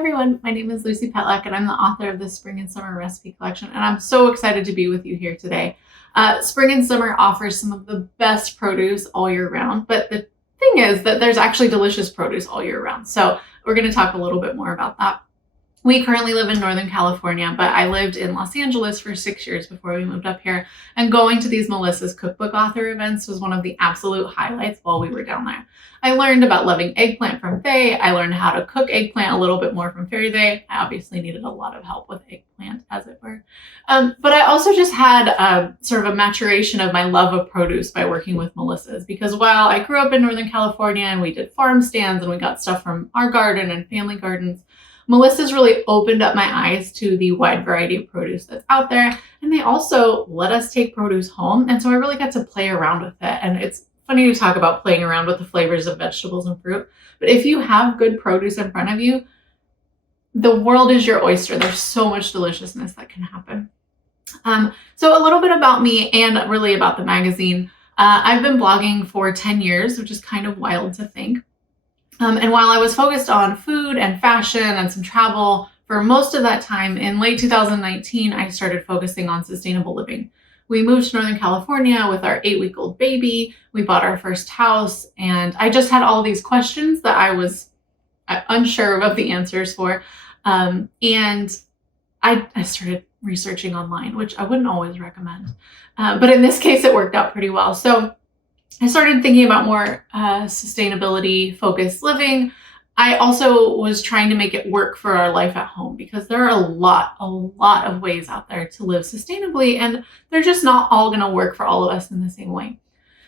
everyone, my name is Lucy Petlack and I'm the author of the Spring and Summer Recipe Collection, and I'm so excited to be with you here today. Spring and summer offers some of the best produce all year round, but the thing is that there's actually delicious produce all year round. So we're going to talk a little bit more about that. We currently live in Northern California, but I lived in Los Angeles for 6 years before we moved up here. And going to these Melissa's Cookbook author events was one of the absolute highlights while we were down there. I learned about loving eggplant from Faye. I learned how to cook eggplant a little bit more from Fairy Day. I obviously needed a lot of help with eggplant, as it were. But I also just had sort of a maturation of my love of produce by working with Melissa's, because while I grew up in Northern California and we did farm stands and we got stuff from our garden and family gardens, Melissa's really opened up my eyes to the wide variety of produce that's out there. And they also let us take produce home. And so I really got to play around with it. And it's funny to talk about playing around with the flavors of vegetables and fruit. But if you have good produce in front of you, the world is your oyster. There's so much deliciousness that can happen. So a little bit about me and really about the magazine. I've been blogging for 10 years, which is kind of wild to think. And while I was focused on food and fashion and some travel for most of that time, in late 2019, I started focusing on sustainable living. We moved to Northern California with our 8-week-old baby. We bought our first house, and I just had all these questions that I was unsure of the answers for. And I started researching online, which I wouldn't always recommend. But in this case, it worked out pretty well. So I started thinking about more sustainability focused living. I also was trying to make it work for our life at home, because there are a lot of ways out there to live sustainably, and they're just not all going to work for all of us in the same way.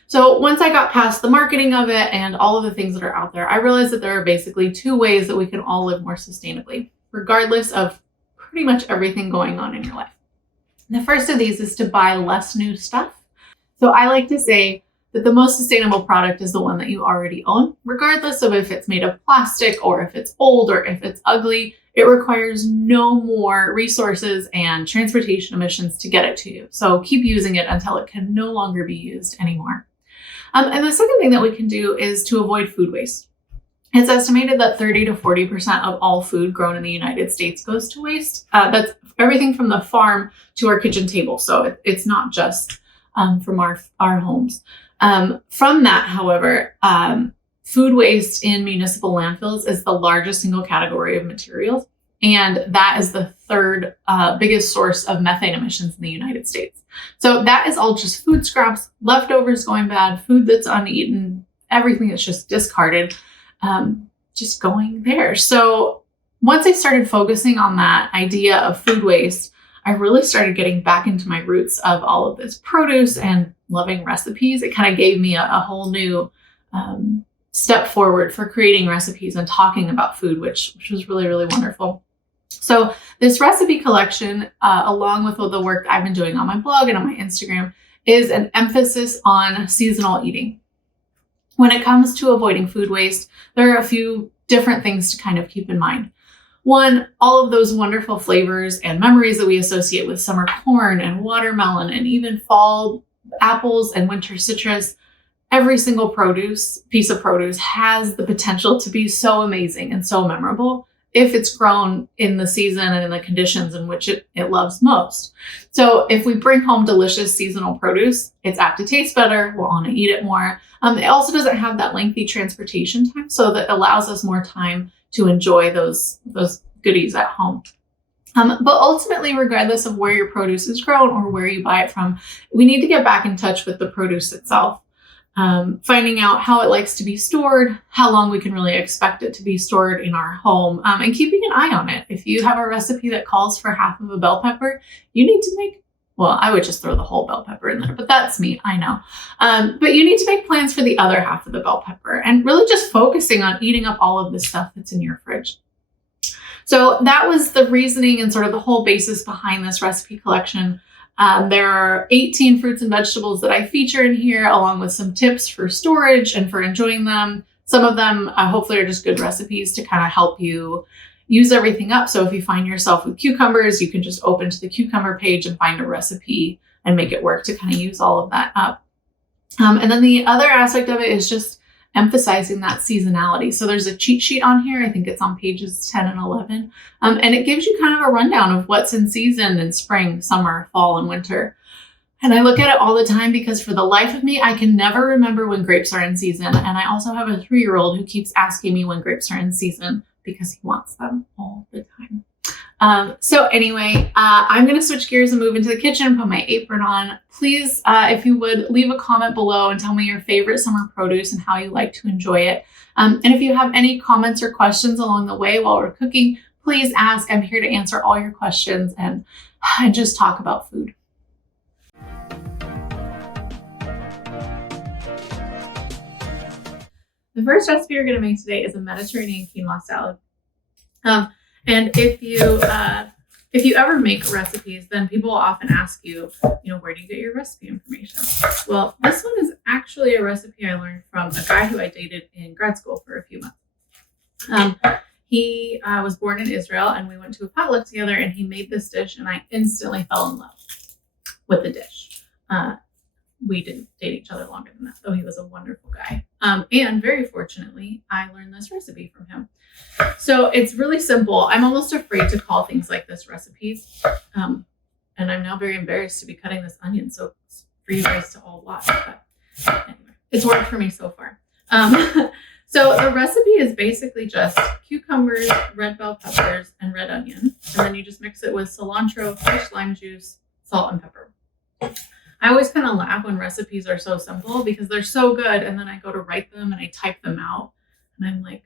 So once I got past the marketing of it and all of the things that are out there, I realized that there are basically 2 ways that we can all live more sustainably, regardless of pretty much everything going on in your life. And the first of these is to buy less new stuff. So I like to say that the most sustainable product is the one that you already own, regardless of if it's made of plastic or if it's old or if it's ugly. It requires no more resources and transportation emissions to get it to you. So keep using it until it can no longer be used anymore. And the second thing that we can do is to avoid food waste. It's estimated that 30 to 40% of all food grown in the United States goes to waste. That's everything from the farm to our kitchen table. So it's not just from our homes. From that, however, food waste in municipal landfills is the largest single category of materials, and that is the third biggest source of methane emissions in the United States. So that is all just food scraps, leftovers going bad, food that's uneaten, everything that's just discarded, just going there. So once I started focusing on that idea of food waste, I really started getting back into my roots of all of this produce and loving recipes. It kind of gave me a whole new step forward for creating recipes and talking about food, which was really, really wonderful. So this recipe collection, along with all the work I've been doing on my blog and on my Instagram, is an emphasis on seasonal eating. When it comes to avoiding food waste, there are a few different things to kind of keep in mind. One, all of those wonderful flavors and memories that we associate with summer corn and watermelon and even fall apples and winter citrus. Every single piece of produce has the potential to be so amazing and so memorable if it's grown in the season and in the conditions in which it loves most. So if we bring home delicious seasonal produce, it's apt to taste better. We'll want to eat it more. It also doesn't have that lengthy transportation time, so that allows us more time to enjoy those goodies at home. But ultimately, regardless of where your produce is grown or where you buy it from, we need to get back in touch with the produce itself. Finding out how it likes to be stored, how long we can really expect it to be stored in our home, and keeping an eye on it. If you have a recipe that calls for half of a bell pepper, you need to make, well, I would just throw the whole bell pepper in there, but that's me, I know. But you need to make plans for the other half of the bell pepper and really just focusing on eating up all of the stuff that's in your fridge. So that was the reasoning and sort of the whole basis behind this recipe collection. There are 18 fruits and vegetables that I feature in here, along with some tips for storage and for enjoying them. Some of them hopefully are just good recipes to kind of help you use everything up. So if you find yourself with cucumbers, you can just open to the cucumber page and find a recipe and make it work to kind of use all of that up. And then the other aspect of it is just emphasizing that seasonality. So there's a cheat sheet on here. I think it's on pages 10 and 11. And it gives you kind of a rundown of what's in season in spring, summer, fall, and winter. And I look at it all the time because for the life of me, I can never remember when grapes are in season. And I also have a 3-year-old who keeps asking me when grapes are in season because he wants them all the time. So anyway, I'm going to switch gears and move into the kitchen, put my apron on. Please, if you would, leave a comment below and tell me your favorite summer produce and how you like to enjoy it. And if you have any comments or questions along the way while we're cooking, please ask. I'm here to answer all your questions and just talk about food. The first recipe we're going to make today is a Mediterranean quinoa salad. And if you ever make recipes, then people will often ask you, where do you get your recipe information? Well, this one is actually a recipe I learned from a guy who I dated in grad school for a few months. He was born in Israel, and we went to a potluck together, and he made this dish, and I instantly fell in love with the dish. We didn't date each other longer than that, though he was a wonderful guy. And very fortunately, I learned this recipe from him. So it's really simple. I'm almost afraid to call things like this recipes. And I'm now very embarrassed to be cutting this onion, so it's for you guys to all watch. But anyway, it's worked for me so far. So the recipe is basically just cucumbers, red bell peppers, and red onion. And then you just mix it with cilantro, fresh lime juice, salt, and pepper. I always kind of laugh when recipes are so simple because they're so good. And then I go to write them and I type them out. And I'm like,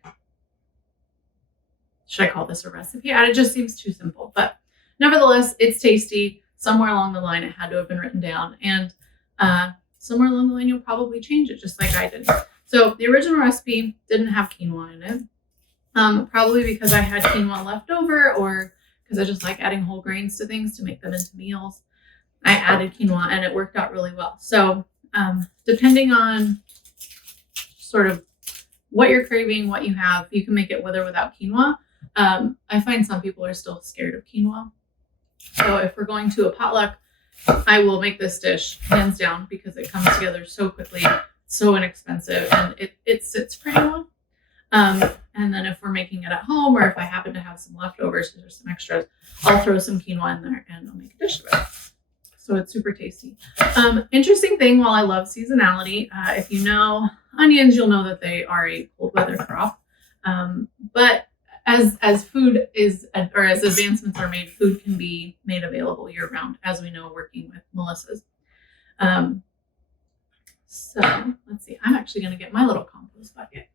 should I call this a recipe? And it just seems too simple. But nevertheless, it's tasty. Somewhere along the line, it had to have been written down. And somewhere along the line, you'll probably change it just like I did. So the original recipe didn't have quinoa in it. Probably because I had quinoa left over or because I just like adding whole grains to things to make them into meals. I added quinoa and it worked out really well. So depending on sort of what you're craving, what you have, you can make it with or without quinoa. I find some people are still scared of quinoa. So if we're going to a potluck, I will make this dish hands down because it comes together so quickly, so inexpensive, and it sits pretty well. And then if we're making it at home or if I happen to have some leftovers, so there's some extras, I'll throw some quinoa in there and I'll make a dish of it. So it's super tasty. Interesting thing, while I love seasonality, if you know onions, you'll know that they are a cold weather crop. But as food is, or as advancements are made, food can be made available year round, as we know working with Melissa's. So let's see, I'm actually going to get my little compost bucket.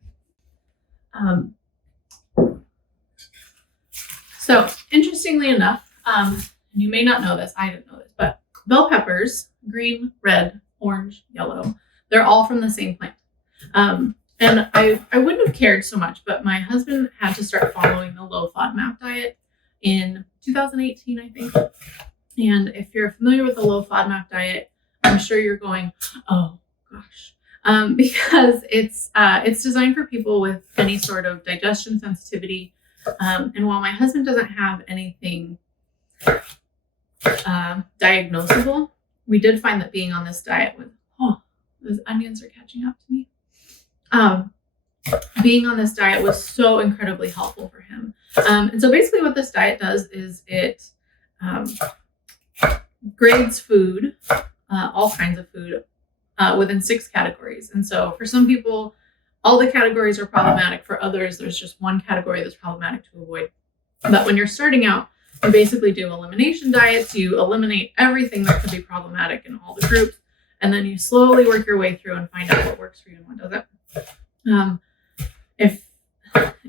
So interestingly enough, you may not know this, I didn't know this, but bell peppers, green, red, orange, yellow, they're all from the same plant. And I wouldn't have cared so much, but my husband had to start following the low FODMAP diet in 2018, I think. And if you're familiar with the low FODMAP diet, I'm sure you're going, oh gosh, because it's designed for people with any sort of digestion sensitivity. And while my husband doesn't have anything diagnosable, we did find that being on this diet those onions are catching up to me. Being on this diet was so incredibly helpful for him. And so basically what this diet does is it grades food, all kinds of food, within 6 categories. And so for some people, all the categories are problematic. For others, there's just one category that's problematic to avoid. But when you're starting out, you basically do elimination diets. You eliminate everything that could be problematic in all the groups. And then you slowly work your way through and find out what works for you and what doesn't.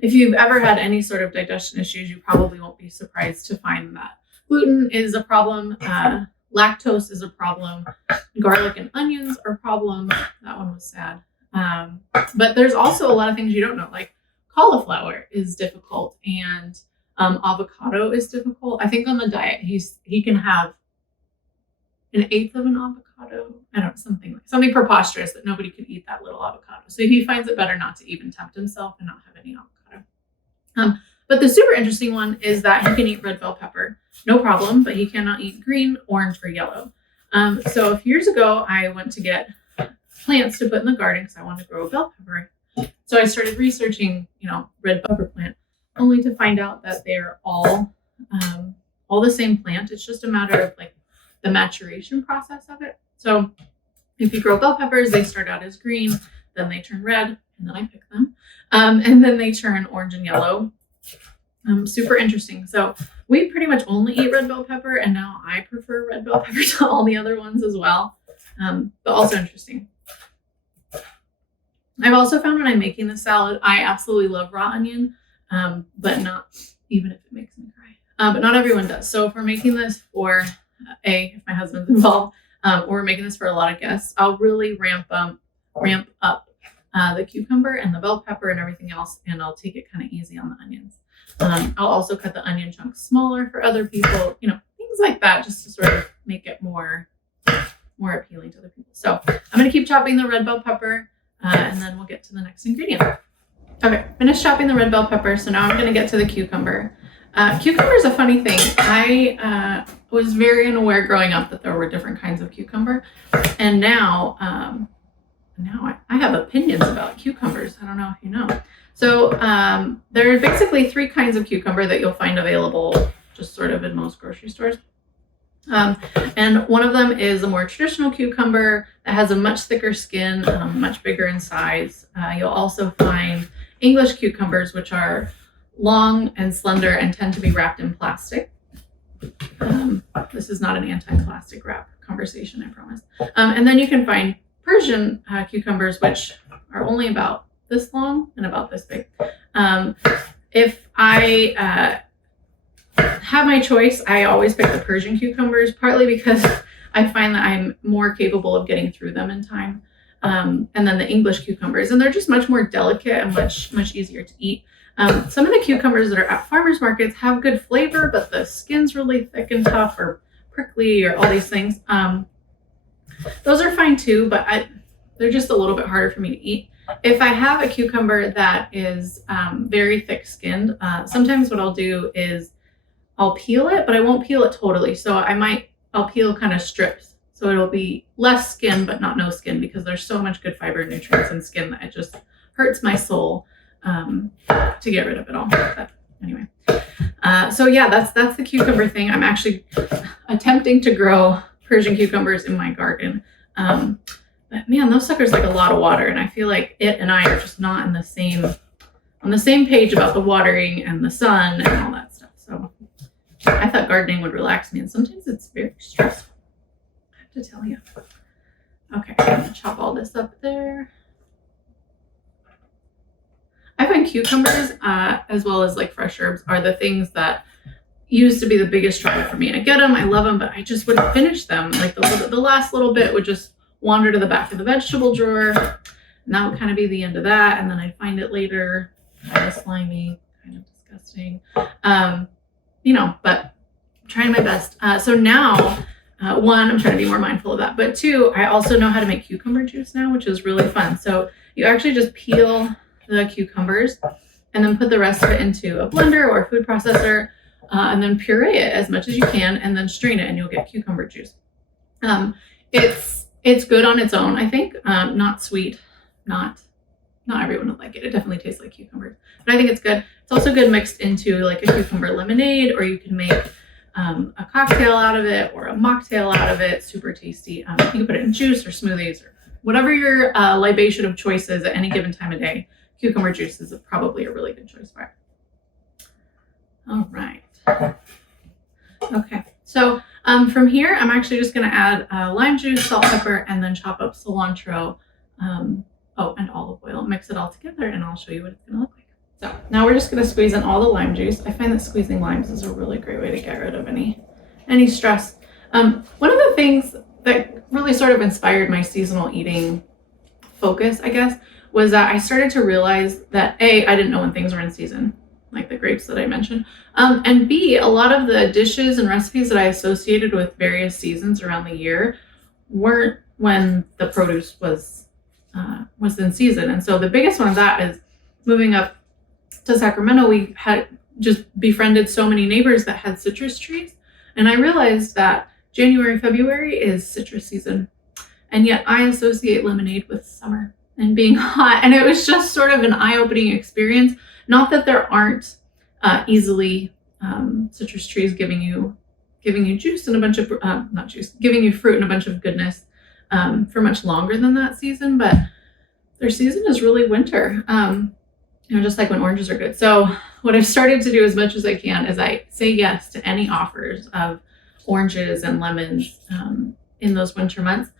If you've ever had any sort of digestion issues, you probably won't be surprised to find that gluten is a problem, lactose is a problem, garlic and onions are a problem. That one was sad. But there's also a lot of things you don't know, like cauliflower is difficult and avocado is difficult. I think on the diet he can have an eighth of an avocado. I don't know, something preposterous that nobody could eat that little avocado. So he finds it better not to even tempt himself and not have any avocado. But the super interesting one is that he can eat red bell pepper, no problem, but he cannot eat green, orange, or yellow. So a few years ago, I went to get plants to put in the garden because I wanted to grow a bell pepper. So I started researching, red pepper plant, only to find out that they're all the same plant. It's just a matter of like the maturation process of it. So if you grow bell peppers, they start out as green, then they turn red, and then I pick them, and then they turn orange and yellow. Super interesting. So we pretty much only eat red bell pepper, and now I prefer red bell pepper to all the other ones as well. But also interesting. I've also found when I'm making the salad, I absolutely love raw onion, but not even if it makes me cry. But not everyone does. So if we're making this for if my husband's involved, or we're making this for a lot of guests, I'll really ramp up the cucumber and the bell pepper and everything else, and I'll take it kind of easy on the onions. I'll also cut the onion chunks smaller for other people, things like that, just to sort of make it more appealing to other people. So I'm going to keep chopping the red bell pepper, and then we'll get to the next ingredient. Okay, finished chopping the red bell pepper, so now I'm going to get to the cucumber. Cucumber is a funny thing. I was very unaware growing up that there were different kinds of cucumber, and now I have opinions about cucumbers. I don't know if you know. So there are basically 3 kinds of cucumber that you'll find available just sort of in most grocery stores. And one of them is a more traditional cucumber that has a much thicker skin, much bigger in size. You'll also find English cucumbers, which are long and slender and tend to be wrapped in plastic. This is not an anti-plastic wrap conversation, I promise. And then you can find Persian cucumbers, which are only about this long and about this big. If I have my choice, I always pick the Persian cucumbers, partly because I find that I'm more capable of getting through them in time. And then the English cucumbers, and they're just much more delicate and much easier to eat. Some of the cucumbers that are at farmers markets have good flavor, but the skin's really thick and tough or prickly or all these things. Those are fine too, but they're just a little bit harder for me to eat. If I have a cucumber that is very thick skinned, sometimes what I'll do is I'll peel it, but I won't peel it totally. So I'll peel kind of strips. So it'll be less skin, but not no skin, because there's so much good fiber and nutrients in skin that it just hurts my soul to get rid of it all. But anyway, so yeah, that's the cucumber thing. I'm actually attempting to grow Persian cucumbers in my garden. But man, those suckers like a lot of water, and I feel like it and I are just not on the same page about the watering and the sun and all that stuff. So I thought gardening would relax me, and sometimes it's very stressful, I have to tell you. Okay, I'm gonna chop all this up there. I find cucumbers, as well as like fresh herbs, are the things that used to be the biggest trouble for me. I get them, I love them, but I just wouldn't finish them. Like the last little bit would just wander to the back of the vegetable drawer, and that would kind of be the end of that. And then I'd find it later, kind of slimy, kind of disgusting. But I'm trying my best. So now, 1, I'm trying to be more mindful of that. But 2, I also know how to make cucumber juice now, which is really fun. So you actually just peel the cucumbers and then put the rest of it into a blender or a food processor, and then puree it as much as you can, and then strain it, and you'll get cucumber juice. It's good on its own, I think. Not sweet, not everyone would like it. It definitely tastes like cucumbers, but I think it's good. It's also good mixed into like a cucumber lemonade, or you can make a cocktail out of it or a mocktail out of it. Super tasty. You can put it in juice or smoothies or whatever your libation of choice is at any given time of day. Cucumber juice is probably a really good choice for it. All right. Okay, so from here, I'm actually just going to add lime juice, salt, pepper, and then chop up cilantro, and olive oil. Mix it all together, and I'll show you what it's going to look like. So now we're just going to squeeze in all the lime juice. I find that squeezing limes is a really great way to get rid of any stress. One of the things that really sort of inspired my seasonal eating focus, I guess, was that I started to realize that A, I didn't know when things were in season, like the grapes that I mentioned. And B, a lot of the dishes and recipes that I associated with various seasons around the year weren't when the produce was in season. And so the biggest one of that is moving up to Sacramento. We had just befriended so many neighbors that had citrus trees. And I realized that January, February is citrus season. And yet I associate lemonade with summer. and being hot. And it was just sort of an eye-opening experience. Not that there aren't easily citrus trees giving you juice and a bunch of, not juice, giving you fruit and a bunch of goodness for much longer than that season, but their season is really winter, just like when oranges are good. So what I've started to do as much as I can is I say yes to any offers of oranges and lemons in those winter months.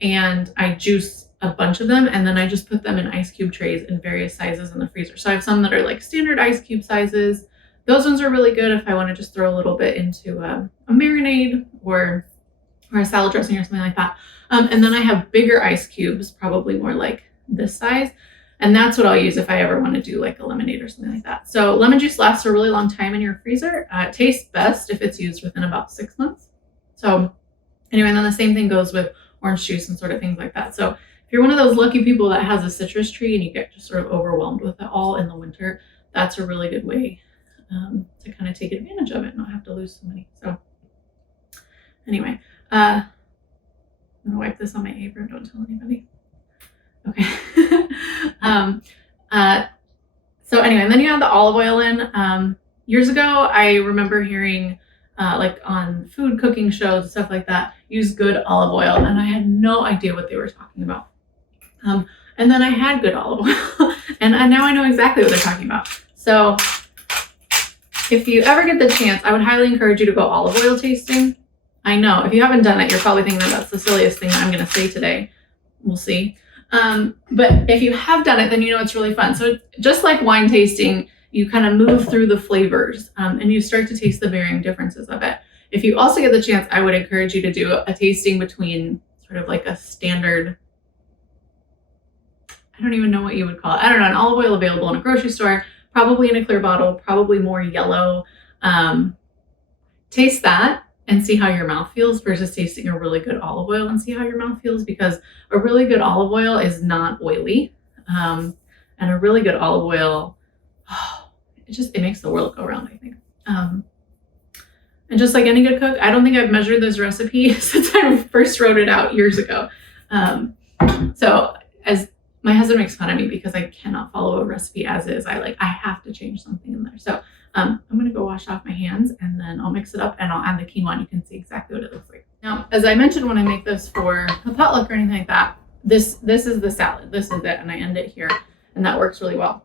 And I juice a bunch of them, and then I just put them in ice cube trays in various sizes in the freezer. So I have some that are like standard ice cube sizes. Those ones are really good if I want to just throw a little bit into a marinade or a salad dressing or something like that. And then I have bigger ice cubes, probably more like this size. And that's what I'll use if I ever want to do like a lemonade or something like that. So lemon juice lasts a really long time in your freezer. It tastes best if it's used within about 6 months. So anyway, and then the same thing goes with orange juice and sort of things like that. So if you're one of those lucky people that has a citrus tree and you get just sort of overwhelmed with it all in the winter, that's a really good way to kind of take advantage of it and not have to lose so many. So anyway, I'm gonna wipe this on my apron. Don't tell anybody. Okay. So anyway, and then you add the olive oil in. Years ago, I remember hearing like on food cooking shows and stuff like that, use good olive oil, and I had no idea what they were talking about. And then I had good olive oil, and now I know exactly what they're talking about. So if you ever get the chance, I would highly encourage you to go olive oil tasting. I know if you haven't done it, you're probably thinking that that's the silliest thing that I'm going to say today. We'll see. But if you have done it, then you know it's really fun. So just like wine tasting, you kind of move through the flavors and you start to taste the varying differences of it. If you also get the chance, I would encourage you to do a tasting between sort of like a standard, I don't even know what you would call it. I don't know, an olive oil available in a grocery store, probably in a clear bottle, probably more yellow. Taste that and see how your mouth feels versus tasting a really good olive oil and see how your mouth feels, because a really good olive oil is not oily. And a really good olive oil, it makes the world go round, I think. And just like any good cook, I don't think I've measured this recipe since I first wrote it out years ago. So as my husband makes fun of me because I cannot follow a recipe as is, I have to change something in there. So I'm going to go wash off my hands and then I'll mix it up and I'll add the quinoa and you can see exactly what it looks like. Now, as I mentioned, when I make this for a potluck or anything like that, this is the salad. This is it. And I end it here and that works really well.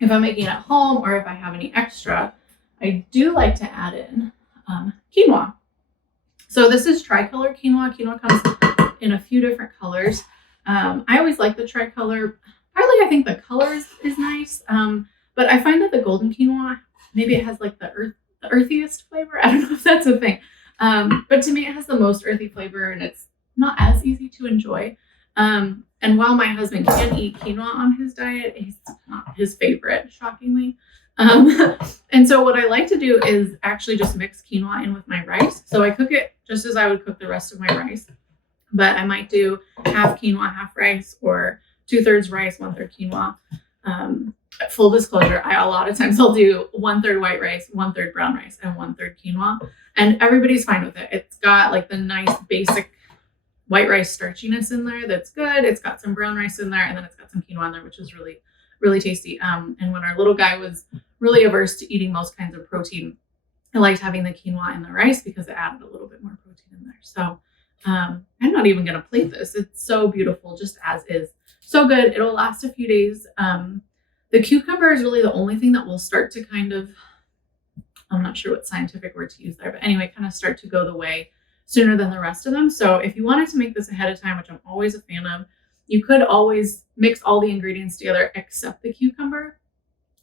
If I'm making it at home or if I have any extra, I do like to add in quinoa. So this is tricolor quinoa. Quinoa comes in a few different colors. I always like the tricolor. Partly I think the color is nice, but I find that the golden quinoa, maybe it has like the earthiest flavor. I don't know if that's a thing, but to me it has the most earthy flavor and it's not as easy to enjoy. And while my husband can eat quinoa on his diet, it's not his favorite, shockingly. And so what I like to do is actually just mix quinoa in with my rice. So I cook it just as I would cook the rest of my rice, but I might do half quinoa, half rice, or 2/3 rice, 1/3 quinoa. Full disclosure, a lot of times I'll do 1/3 white rice, 1/3 brown rice, and 1/3 quinoa. And everybody's fine with it. It's got like the nice basic white rice starchiness in there that's good. It's got some brown rice in there, and then it's got some quinoa in there, which is really, really tasty. And when our little guy was really averse to eating most kinds of protein, I liked having the quinoa in the rice because it added a little bit more protein in there. So I'm not even going to plate this. It's so beautiful just as is. So good. It'll last a few days. The cucumber is really the only thing that will start to kind of, I'm not sure what scientific word to use there, but anyway, kind of start to go the way sooner than the rest of them. So if you wanted to make this ahead of time, which I'm always a fan of, you could always mix all the ingredients together except the cucumber.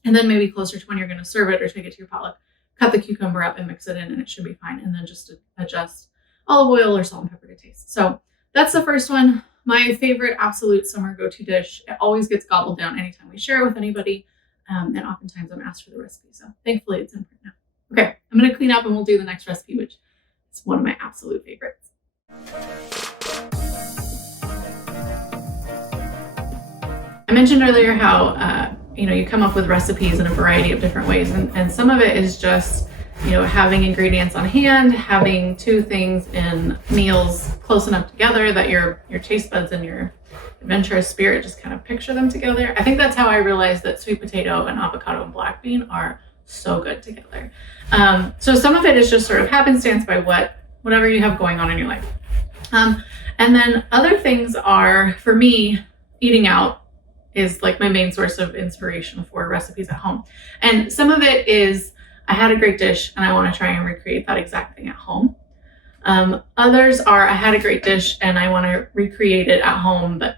And then maybe closer to when you're going to serve it or take it to your potluck, cut the cucumber up and mix it in and it should be fine. And then just adjust olive oil or salt and pepper to taste. So that's the first one. My favorite absolute summer go-to dish. It always gets gobbled down anytime we share it with anybody. And oftentimes I'm asked for the recipe. So thankfully it's in print now. Okay, I'm going to clean up and we'll do the next recipe, which is one of my absolute favorites. I mentioned earlier how, you come up with recipes in a variety of different ways. And some of it is just having ingredients on hand, having two things in meals close enough together that your taste buds and your adventurous spirit just kind of picture them together. I think that's how I realized that sweet potato and avocado and black bean are so good together. So some of it is just sort of happenstance by whatever you have going on in your life. And then other things are, for me, eating out is like my main source of inspiration for recipes at home. And some of it is I had a great dish and I want to try and recreate that exact thing at home. Others are I had a great dish and I want to recreate it at home, but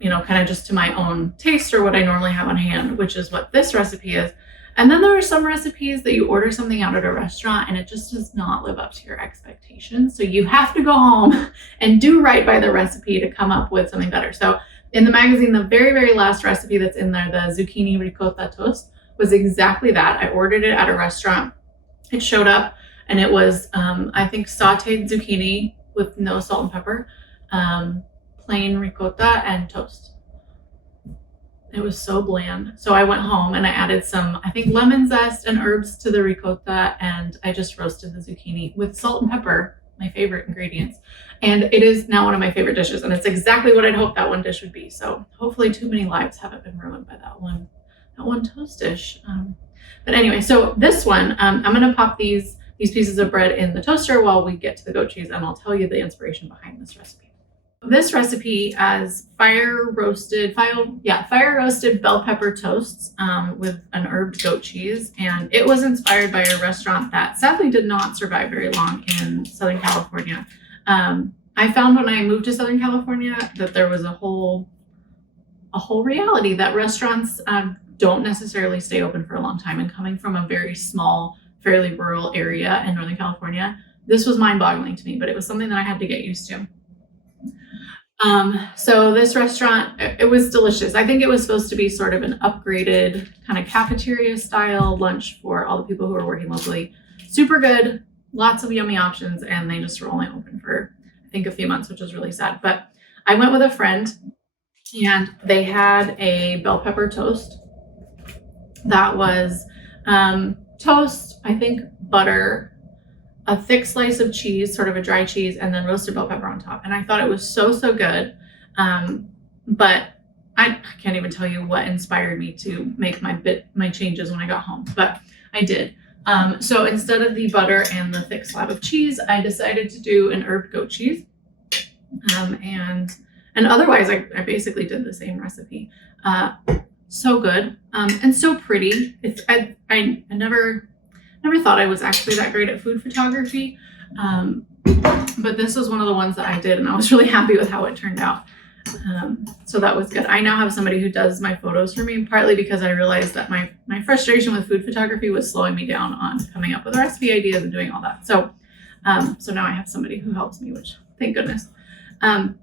kind of just to my own taste or what I normally have on hand, which is what this recipe is. And then there are some recipes that you order something out at a restaurant and it just does not live up to your expectations. So you have to go home and do right by the recipe to come up with something better. So in the magazine, the very, very last recipe that's in there, the zucchini ricotta toast, was exactly that. I ordered it at a restaurant. It showed up and it was, I think, sauteed zucchini with no salt and pepper, plain ricotta and toast. It was so bland. So I went home and I added some, I think, lemon zest and herbs to the ricotta, and I just roasted the zucchini with salt and pepper, my favorite ingredients. And it is now one of my favorite dishes, and it's exactly what I'd hoped that one dish would be. So hopefully too many lives haven't been ruined by that one toast dish. But anyway, so this one, I'm going to pop these pieces of bread in the toaster while we get to the goat cheese, and I'll tell you the inspiration behind this recipe. This recipe has fire roasted bell pepper toasts with an herbed goat cheese, and it was inspired by a restaurant that sadly did not survive very long in Southern California. I found when I moved to Southern California that there was a whole reality that restaurants don't necessarily stay open for a long time. And coming from a very small, fairly rural area in Northern California, this was mind-boggling to me, but it was something that I had to get used to. So this restaurant, it was delicious. I think it was supposed to be sort of an upgraded kind of cafeteria style lunch for all the people who were working locally. Super good, lots of yummy options, and they just were only open for, I think, a few months, which was really sad. But I went with a friend and they had a bell pepper toast that was toast, I think, butter, a thick slice of cheese, sort of a dry cheese, and then roasted bell pepper on top. And I thought it was so, so good. But I can't even tell you what inspired me to make my changes when I got home, but I did. So instead of the butter and the thick slab of cheese, I decided to do an herb goat cheese. And otherwise I basically did the same recipe. So good. And so pretty. I never thought I was actually that great at food photography. But this was one of the ones that I did, and I was really happy with how it turned out. So that was good. I now have somebody who does my photos for me, partly because I realized that my frustration with food photography was slowing me down on coming up with recipe ideas and doing all that. So now I have somebody who helps me, which thank goodness.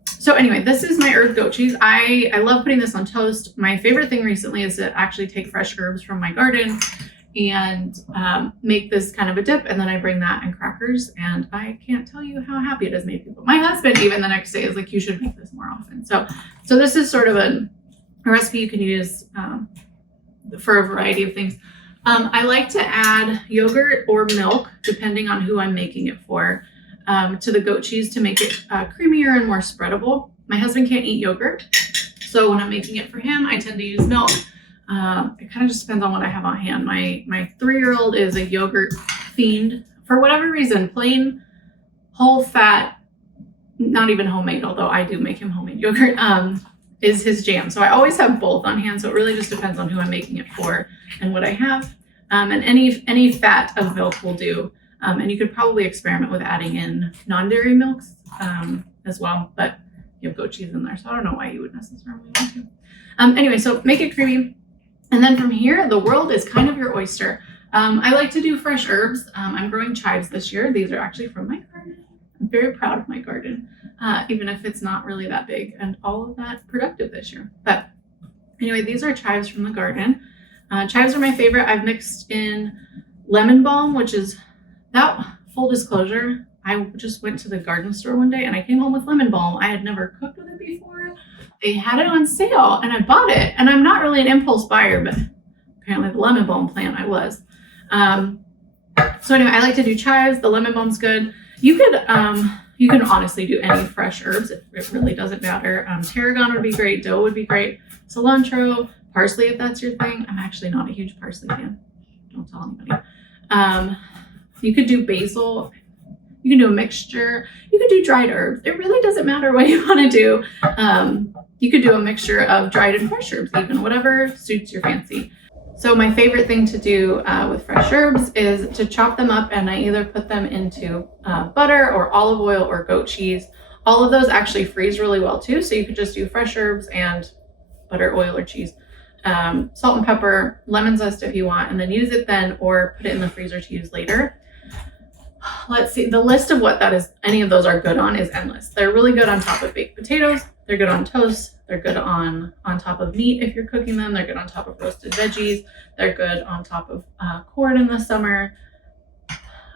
So anyway, this is my herb goat cheese. I love putting this on toast. My favorite thing recently is to actually take fresh herbs from my garden and make this kind of a dip, and then I bring that and crackers, and I can't tell you how happy it has made people. My husband even the next day is like, you should make this more often. So this is sort of a recipe you can use for a variety of things. I like to add yogurt or milk, depending on who I'm making it for, to the goat cheese to make it creamier and more spreadable. My husband can't eat yogurt, so when I'm making it for him, I tend to use milk. It kind of just depends on what I have on hand. My 3-year-old is a yogurt fiend for whatever reason. Plain whole fat, not even homemade, although I do make him homemade yogurt, is his jam. So I always have both on hand. So it really just depends on who I'm making it for and what I have. And any fat of milk will do. And you could probably experiment with adding in non-dairy milks as well, but you have goat cheese in there, so I don't know why you would necessarily want to. Anyway, so make it creamy. And then from here, the world is kind of your oyster. I like to do fresh herbs. I'm growing chives this year. These are actually from my garden. I'm very proud of my garden, even if it's not really that big and all of that productive this year. But anyway, these are chives from the garden. Chives are my favorite. I've mixed in lemon balm, which is that, full disclosure, I just went to the garden store one day and I came home with lemon balm. I had never cooked with it before. They had it on sale and I bought it. And I'm not really an impulse buyer, but apparently the lemon balm plant I was. So anyway, I like to do chives. The lemon balm's good. You can honestly do any fresh herbs. It really doesn't matter. Tarragon would be great. Dill would be great. Cilantro, parsley if that's your thing. I'm actually not a huge parsley fan. Don't tell anybody. You could do basil. You can do a mixture. You could do dried herbs. It really doesn't matter what you want to do. You could do a mixture of dried and fresh herbs, even whatever suits your fancy. So my favorite thing to do with fresh herbs is to chop them up, and I either put them into butter or olive oil or goat cheese. All of those actually freeze really well too. So you could just do fresh herbs and butter, oil, or cheese. Salt and pepper, lemon zest if you want, and then use it then or put it in the freezer to use later. Let's see, the list of what that is, any of those are good on is endless. They're really good on top of baked potatoes. They're good on toast. They're good on top of meat if you're cooking them. They're good on top of roasted veggies. They're good on top of corn in the summer.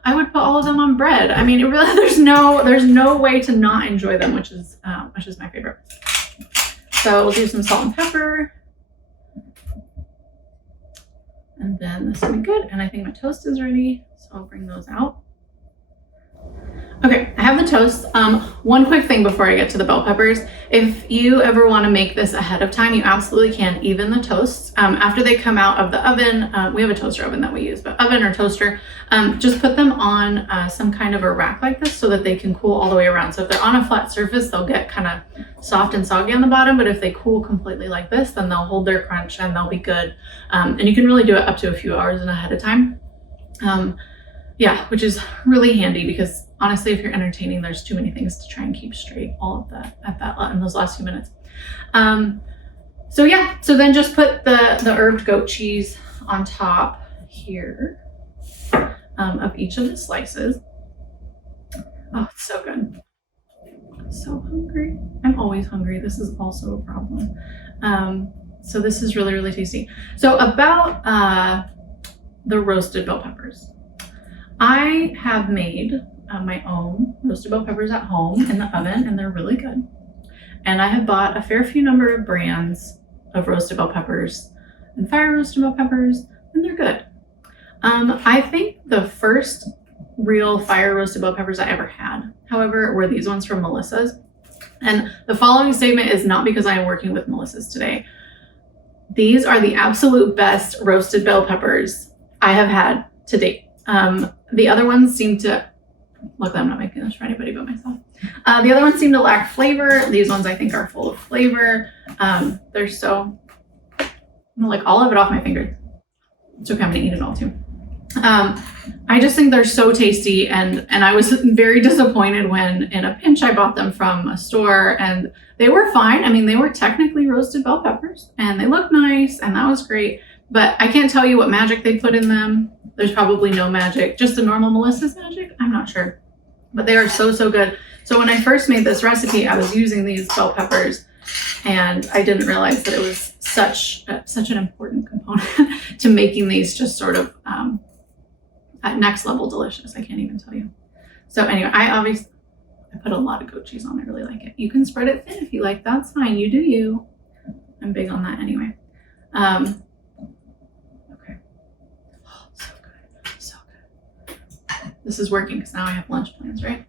I would put all of them on bread. I mean, it really, there's no way to not enjoy them, which is my favorite. So we'll do some salt and pepper. And then this will be good. And I think my toast is ready. So I'll bring those out. Okay, I have the toast. One quick thing before I get to the bell peppers. If you ever want to make this ahead of time, you absolutely can even the toasts. After they come out of the oven, we have a toaster oven that we use, but oven or toaster, just put them on some kind of a rack like this so that they can cool all the way around. So if they're on a flat surface, they'll get kind of soft and soggy on the bottom, but if they cool completely like this, then they'll hold their crunch and they'll be good. And you can really do it up to a few hours and ahead of time. Yeah, which is really handy because honestly, if you're entertaining, there's too many things to try and keep straight all of that in those last few minutes. So yeah, so then just put the herbed goat cheese on top here of each of the slices. Oh, it's so good. I'm so hungry. I'm always hungry. This is also a problem. So this is really, really tasty. So about the roasted bell peppers. I have made my own roasted bell peppers at home in the oven, and they're really good. And I have bought a fair few number of brands of roasted bell peppers and fire roasted bell peppers, and they're good. I think the first real fire roasted bell peppers I ever had, however, were these ones from Melissa's. And the following statement is not because I am working with Melissa's today. These are the absolute best roasted bell peppers I have had to date. The other ones seem to, luckily I'm not making this for anybody but myself. The other ones seem to lack flavor. These ones I think are full of flavor. They're so, I'm gonna lick all of it off my fingers. It's okay, I'm gonna eat it all too. I just think they're so tasty, and I was very disappointed when in a pinch I bought them from a store, and they were fine. I mean, they were technically roasted bell peppers and they looked nice, and that was great, but I can't tell you what magic they put in them. There's probably no magic, just a normal Melissa's magic. I'm not sure, but they are so, so good. So when I first made this recipe, I was using these bell peppers, and I didn't realize that it was such an important component to making these just sort of at next level delicious. I can't even tell you. So anyway, I put a lot of goat cheese on. I really like it. You can spread it thin if you like. That's fine. You do you. I'm big on that anyway. Okay. Oh, so good. So good. This is working because now I have lunch plans, right?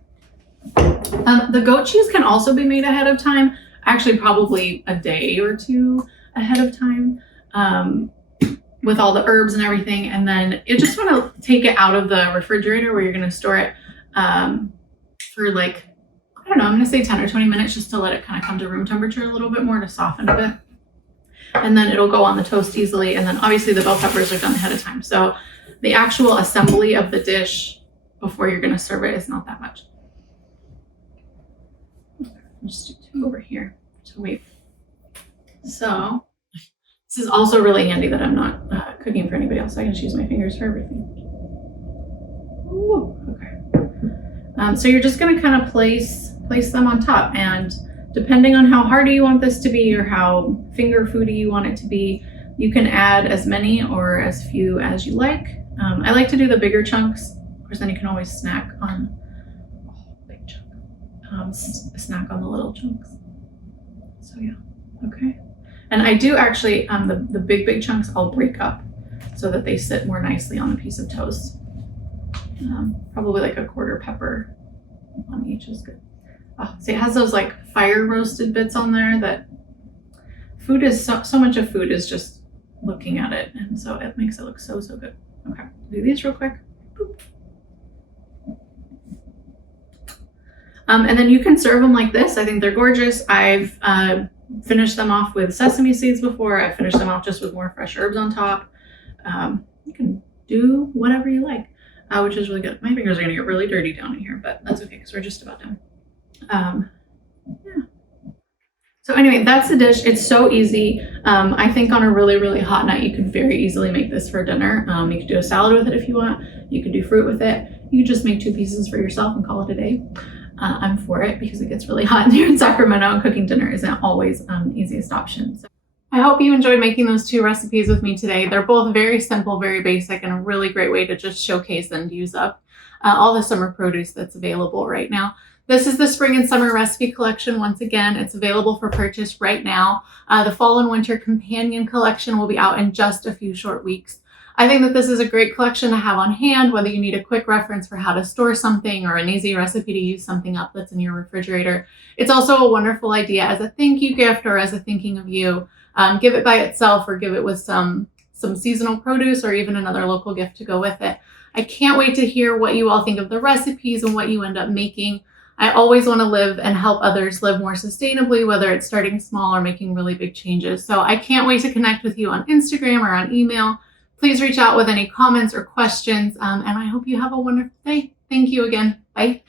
The goat cheese can also be made ahead of time. Actually, probably a day or two ahead of time. With all the herbs and everything, and then you just want to take it out of the refrigerator where you're going to store it for like, I don't know, I'm going to say 10 or 20 minutes just to let it kind of come to room temperature a little bit more to soften a bit. And then it'll go on the toast easily. And then obviously the bell peppers are done ahead of time. So the actual assembly of the dish before you're going to serve it is not that much. I'll just do two over here to wait. So this is also really handy that I'm not cooking for anybody else. So I can just use my fingers for everything. Ooh, okay. So you're just going to kind of place them on top, and depending on how hearty you want this to be or how finger foody you want it to be, you can add as many or as few as you like. I like to do the bigger chunks. Of course, then you can always snack on big chunk. Snack on the little chunks. So yeah, okay. And I do actually, the big chunks I'll break up so that they sit more nicely on a piece of toast. Probably like a quarter pepper on each is good. Oh, see, it has those like fire roasted bits on there that food is so much of food is just looking at it, and so it makes it look so good. Okay, do these real quick. Boop. And then you can serve them like this. I think they're gorgeous. I've finished them off with sesame seeds before. I finished them off just with more fresh herbs on top. You can do whatever you like, which is really good. My fingers are gonna get really dirty down in here, but that's okay because we're just about done. Yeah. So anyway, that's the dish. It's so easy. I think on a really hot night, you could very easily make this for dinner. You could do a salad with it if you want. You could do fruit with it. You could just make 2 pieces for yourself and call it a day. I'm for it because it gets really hot here in Sacramento and cooking dinner isn't always the easiest option. So I hope you enjoyed making those 2 recipes with me today. They're both very simple, very basic, and a really great way to just showcase and use up all the summer produce that's available right now. This is the spring and summer recipe collection. Once again, it's available for purchase right now. The fall and winter companion collection will be out in just a few short weeks. I think that this is a great collection to have on hand, whether you need a quick reference for how to store something or an easy recipe to use something up that's in your refrigerator. It's also a wonderful idea as a thank you gift or as a thinking of you. Give it by itself or give it with some seasonal produce or even another local gift to go with it. I can't wait to hear what you all think of the recipes and what you end up making. I always want to live and help others live more sustainably, whether it's starting small or making really big changes. So I can't wait to connect with you on Instagram or on email. Please reach out with any comments or questions, and I hope you have a wonderful day. Thank you again. Bye.